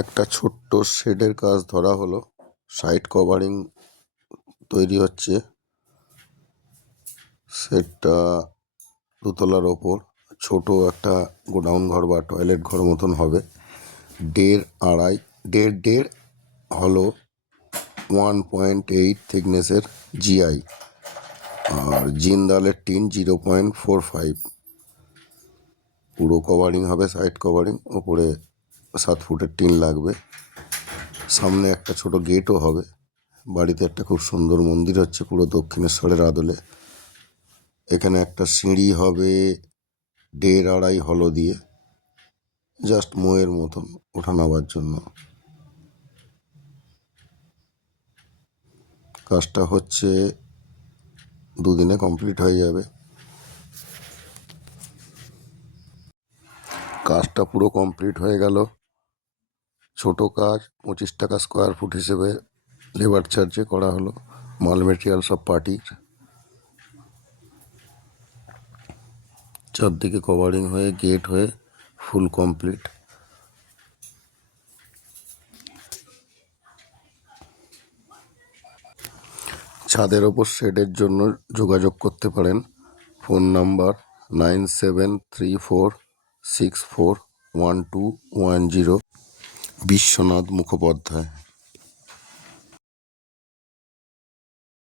একটা ছোট্ট শেডের কাজ ধরা হলো। সাইড কভারিং তৈরি হচ্ছে। শেডটা দোতলার ওপর ছোট একটা গোডাউন ঘর বা টয়লেট ঘর মতন হবে। দেড় হলো 1.8 থিকনেসের জিআই, আর জিন্দালের টিন 0.45। পুরো কভারিং হবে, সাইড কভারিং, ওপরে 7 ফুটের টিন লাগবে। সামনে একটা ছোট গেটও হবে। বাড়িতে একটা খুব সুন্দর মন্দির হচ্ছে পুরো দক্ষিণেশ্বরের আদলে। এখানে একটা সিঁড়ি হবে 1.5-2.5 হলো দিয়ে, জাস্ট মোয়ের মতন ওঠা নামার জন্য। কাজটা হচ্ছে 2 দিনে কমপ্লিট হয়ে যাবে। কাজটা পুরো কমপ্লিট হয়ে গেল। ছোট কাজ, 25 টাকা স্কোয়ার ফুট হিসেবে লেবার চার্জে করা হলো। মাল মেটেরিয়াল সব পার্টির। চারদিকে কভারিং হয়ে গেট হয়ে ফুল কমপ্লিট। ছাদের ওপর শেডের জন্য যোগাযোগ করতে পারেন। Phone number 9734641210। বিশ্বনাথ মুখোপাধ্যায়।